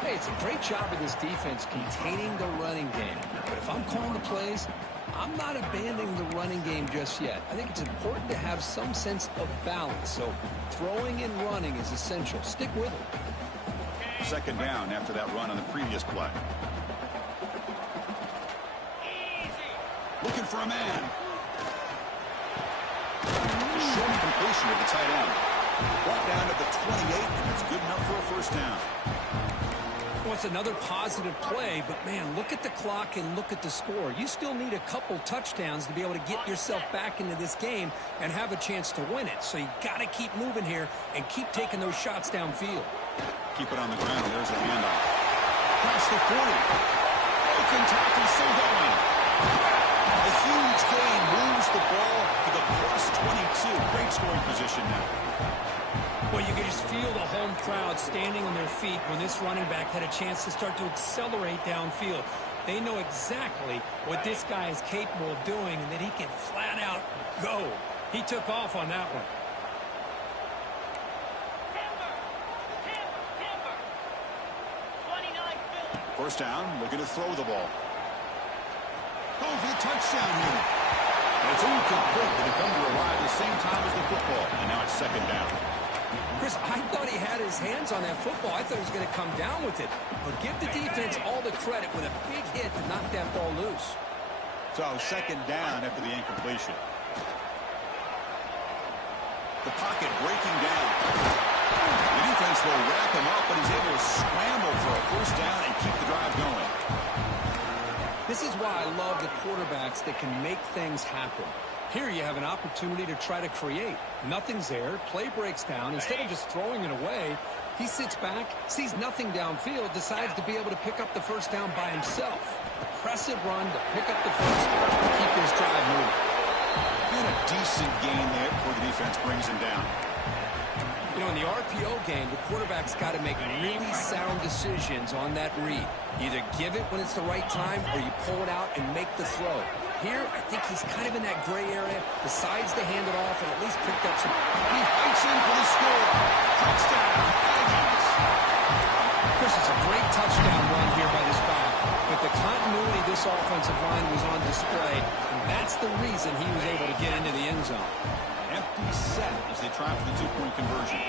Hey, it's a great job of this defense containing the running game. But if I'm calling the plays, I'm not abandoning the running game just yet. I think it's important to have some sense of balance. So throwing and running is essential. Stick with it. Second down after that run on the previous play. Looking for a man. A short completion to the tight end. Brought down at the 28, and it's good enough for a first down. Well, it's another positive play, but man, look at the clock and look at the score. You still need a couple touchdowns to be able to get yourself back into this game and have a chance to win it. So you got to keep moving here and keep taking those shots downfield. Keep it on the ground. There's a handoff. Past the 40. Broken tackle, still going. A huge gain moves the ball to the +22. Great scoring position now. Well, you can just feel the home crowd standing on their feet when this running back had a chance to start to accelerate downfield. They know exactly what this guy is capable of doing and that he can flat out go. He took off on that one. First down, looking to throw the ball. Going for the touchdown here. And it's incomplete, but it comes to arrive the same time as the football. And now it's second down. Chris, I thought he had his hands on that football. I thought he was going to come down with it. But give the defense all the credit with a big hit to knock that ball loose. So second down after the incompletion. The pocket breaking down. The defense will wrap him up, but he's able to scramble for a first down and keep the drive going. This is why I love the quarterbacks that can make things happen. Here you have an opportunity to try to create. Nothing's there. Play breaks down. Instead of just throwing it away, he sits back, sees nothing downfield, decides to be able to pick up the first down by himself. Impressive run to pick up the first to keep this drive moving. And a decent gain there before the defense brings him down. You know, in the RPO game, the quarterback's got to make really sound decisions on that read. Either give it when it's the right time or you pull it out and make the throw. Here, I think he's kind of in that gray area, decides to hand it off and at least picked up some. He fights in for the score. Touchdown. Chris, it's a great touchdown run here by this back, but the continuity of this offensive line was on display, and that's the reason he was able to get into the end zone. Empty set as they try for the two-point conversion.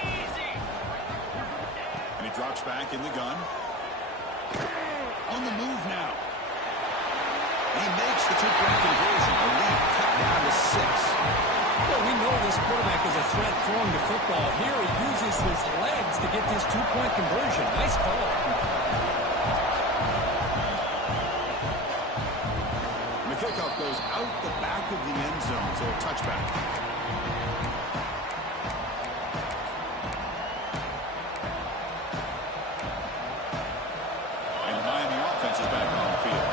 And he drops back in the gun. On the move now. He makes the two-point conversion. A lead cut down to 6. Well, we know this quarterback is a threat throwing the football. Here he uses his legs to get this two-point conversion. Nice call. And the kickoff goes out the back of the end zone, so a touchback. And Miami offense is back on the field.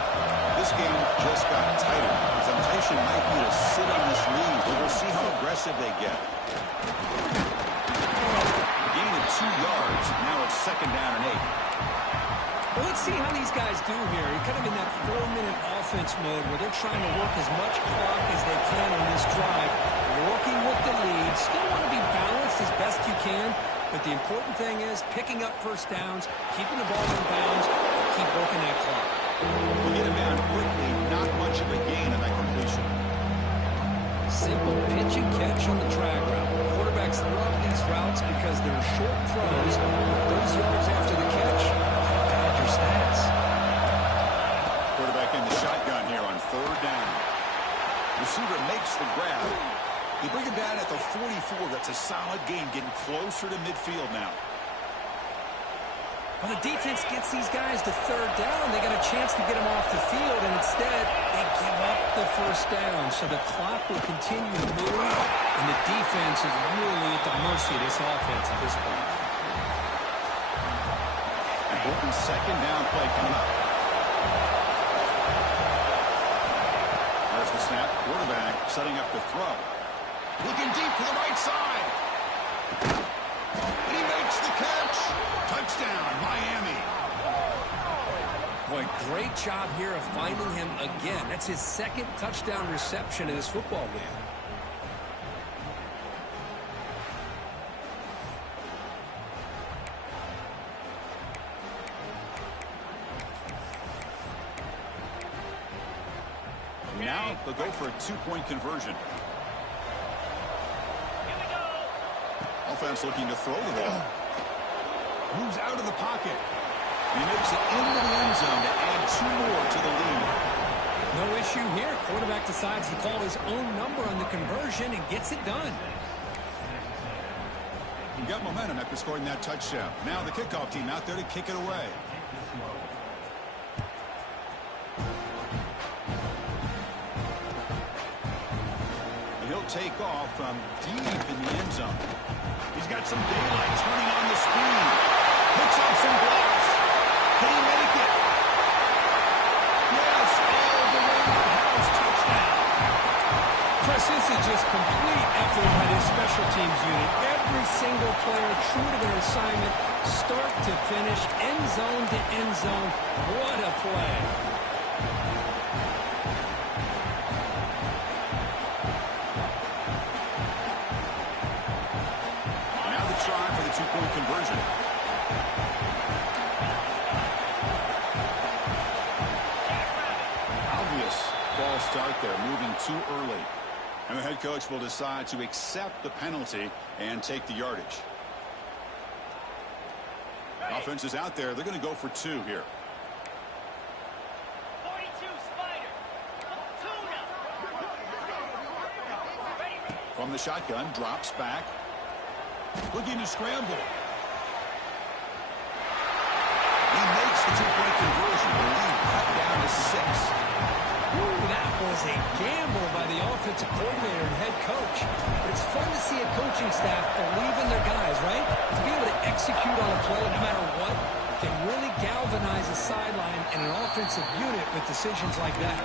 This game just got tighter. The temptation might be to sit on this lead, but we'll see how aggressive they get. A gain of 2 yards. Now it's second down and 8. Well, let's see how these guys do here. You're kind of in that 4-minute offense mode where they're trying to work as much clock as they can on this drive, working with the lead. Still want to be balanced as best you can, but the important thing is picking up first downs, keeping the ball in bounds, and keep working that clock. We get him down quickly. Not much of a gain on that completion. Simple pitch and catch on the drag route. Quarterbacks love these routes because they're short throws. Those yards after the catch, add your stats. Quarterback in the shotgun here on third down. Receiver makes the grab. They bring him down at the 44. That's a solid gain, getting closer to midfield now. Well, the defense gets these guys to third down. They got a chance to get them off the field, and instead they give up the first down. So the clock will continue to move, and the defense is really at the mercy of this offense at this point. Important second down play coming up. There's the snap. Quarterback setting up the throw. Looking deep to the right side. And he makes the catch. Touchdown, Miami. Boy, great job here of finding him again. That's his second touchdown reception in this football game. now they'll go for a two-point conversion. Offense looking to throw the ball. Moves out of the pocket. He makes it into the end zone to add 2 more to the lead. No issue here. Quarterback decides to call his own number on the conversion and gets it done. He got momentum after scoring that touchdown. Now the kickoff team out there to kick it away. And he'll take off from deep in the end zone. He's got some daylight turning on the speed. Picks up some blocks. Can he make it? Yes, all the way to the house. Touchdown. Chris, this is just complete effort by this special teams unit. Every single player true to their assignment, start to finish, end zone to end zone. What a play. Now the try for the two-point conversion. Obvious false start there, moving too early. And the head coach will decide to accept the penalty and take the yardage. Offense is out there. They're going to go for 2 here. 42 Spider. Tuna. From the shotgun, drops back. Looking to scramble. He makes the two-point conversion. The lead cut down to 6. Ooh, that was a gamble by the offensive coordinator and head coach. But it's fun to see a coaching staff believe in their guys, right? To be able to execute on a play no matter what can really galvanize a sideline and an offensive unit with decisions like that.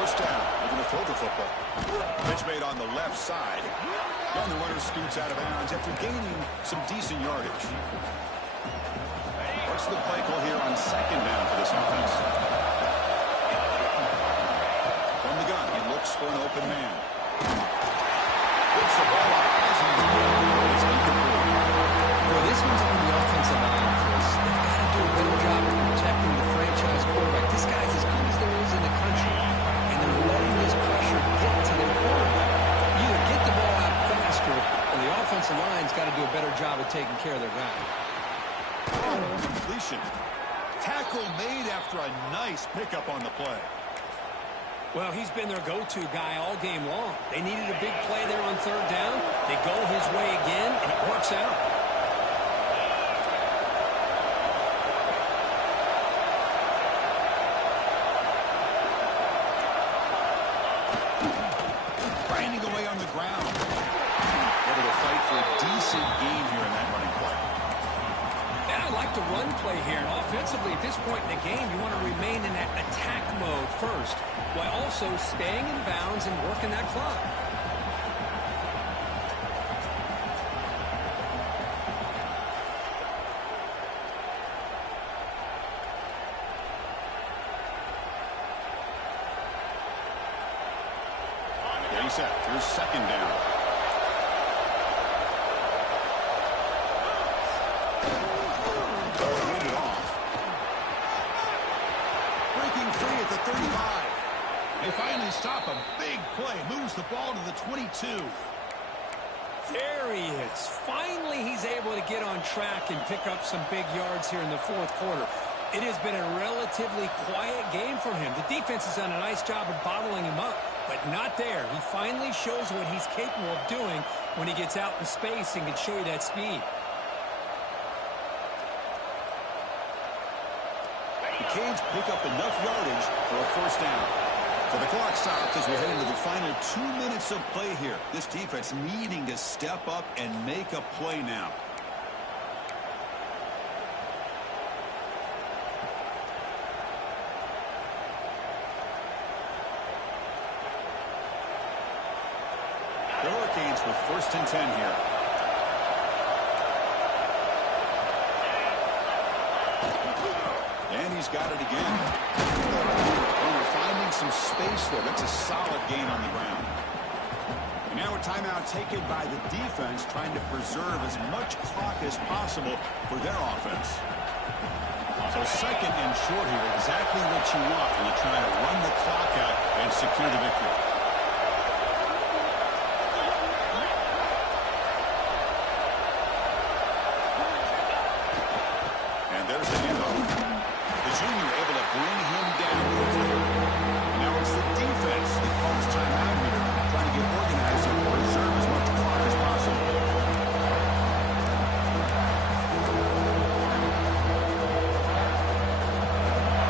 First down. Looking to throw the football. Pitch made on the left side. And the runner scoots out of bounds after gaining some decent yardage. What's the play call here on second down for this offense? From the gun, he looks for an open man. Gets the ball out as he's going. It's incomplete. Boy, this one's on the offensive line, Chris. They've got to do a better job of protecting the franchise quarterback. This guy's as good as there is in the country, and they're letting this pressure get to their quarterback. Either get the ball out faster, or the offensive line's got to do a better job of taking care of their guy. Completion. Tackle made after a nice pickup on the play. Well, he's been their go-to guy all game long. They needed a big play there on third down. They go his way again, and it works out. Grinding away on the ground. Able to fight for a decent gain here in that running play. And I like the run play here. And offensively, at this point in the game, you want to remain in that attack mode first, while also staying in bounds and working that clock. Getting set. Here's second down. Hand it off. Breaking free at the 35. They finally stop a big play. Moves the ball to the 22. There he is. Finally, he's able to get on track and pick up some big yards here in the fourth quarter. It has been a relatively quiet game for him. The defense has done a nice job of bottling him up, but not there. He finally shows what he's capable of doing when he gets out in space and can show you that speed. The Canes pick up enough yardage for a first down. So the clock stops as we head into the final 2 minutes of play here. This defense needing to step up and make a play now. The Hurricanes with first and 10 here. And he's got it again. And we're finding some space there. That's a solid gain on the ground. And now a timeout taken by the defense, trying to preserve as much clock as possible for their offense. So second and short here, exactly what you want when you're trying to run the clock out and secure the victory. And there's the handoff. The junior able to bring him down quickly. Now it's the defense that calls timeout here, trying to get organized and preserve as much clock as possible.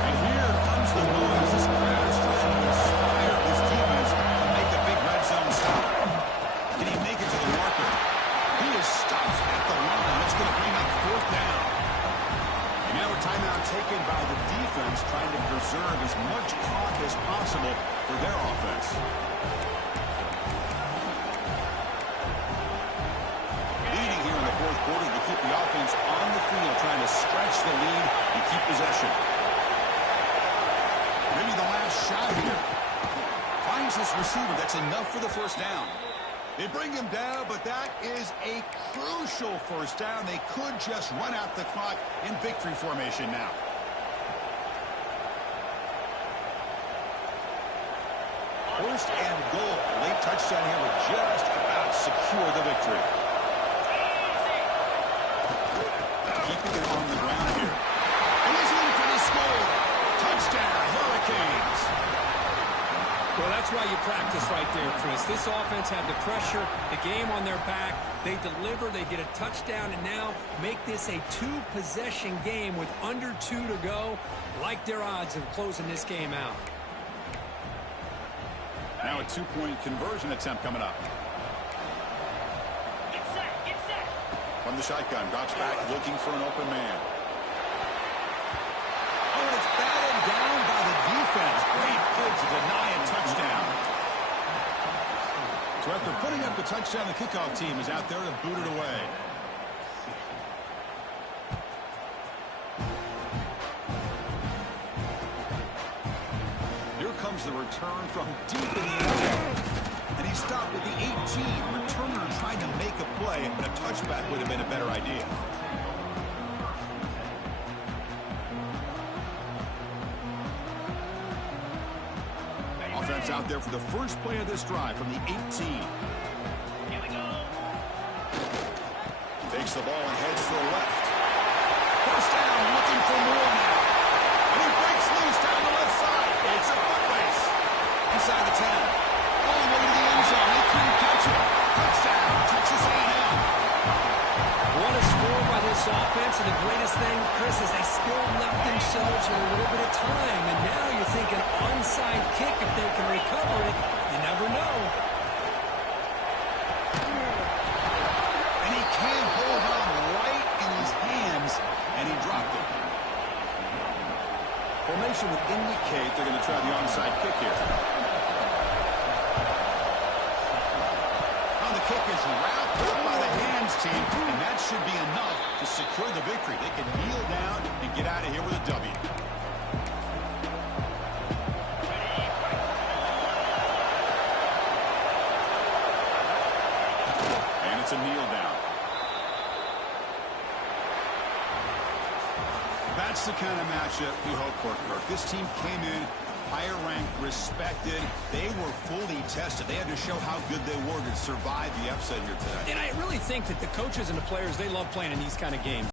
And here comes the noise. This crowd is trying to inspire this defense to make a big red zone stop. Can he make it to the marker? He is stopped at the line. That's going to bring up fourth down. And now a timeout taken by the defense, trying to preserve as much clock as possible for their offense. Leading here in the fourth quarter to keep the offense on the field, trying to stretch the lead and keep possession. Maybe the last shot here. Finds this receiver. That's enough for the first down. They bring him down, but that is a crucial first down. They could just run out the clock in victory formation now. First and goal. Late touchdown here would just about secure the victory. Keeping it on the ground here. And he's in for the score. Touchdown, Hurricanes. Well, that's why you practice right there, Chris. This offense had the pressure, the game on their back. They deliver, they get a touchdown, and now make this a two-possession game with under 2 to go. Like their odds of closing this game out. Now a two-point conversion attempt coming up. Get set, get set. From the shotgun, drops back, looking for an open man. Oh, it's batted down by the defense. Great play to deny a touchdown. So after putting up the touchdown, the kickoff team is out there to boot it away. Here comes the return from deep in the area. And he stopped at the 18. Returner trying to make a play, but a touchback would have been a better idea. Offense out there for the first play of this drive from the 18. Here we go. Takes the ball and heads to the left. First down, looking for more now. And he breaks loose down the left side. It's a foot race. Inside the 10. All the way to the end zone. They couldn't catch it. Touchdown, Texas A&M. What a score by this offense, and the greatest thing, Chris, is they still left themselves with a little bit of time, and now you think an onside kick, if they can recover it, you never know. And he can't hold on right in his hands, and he dropped it. Formation would indicate they're going to try the onside kick here. Now the kick is wrapped up by the hands team, and that should be enough to secure the victory. They can kneel down and get out of here with a W. And it's a kneel down. That's the kind of matchup we hope for, Kirk. This team came in higher ranked, respected. They were fully tested. They had to show how good they were to survive the upset here today. And I really think that the coaches and the players, they love playing in these kind of games.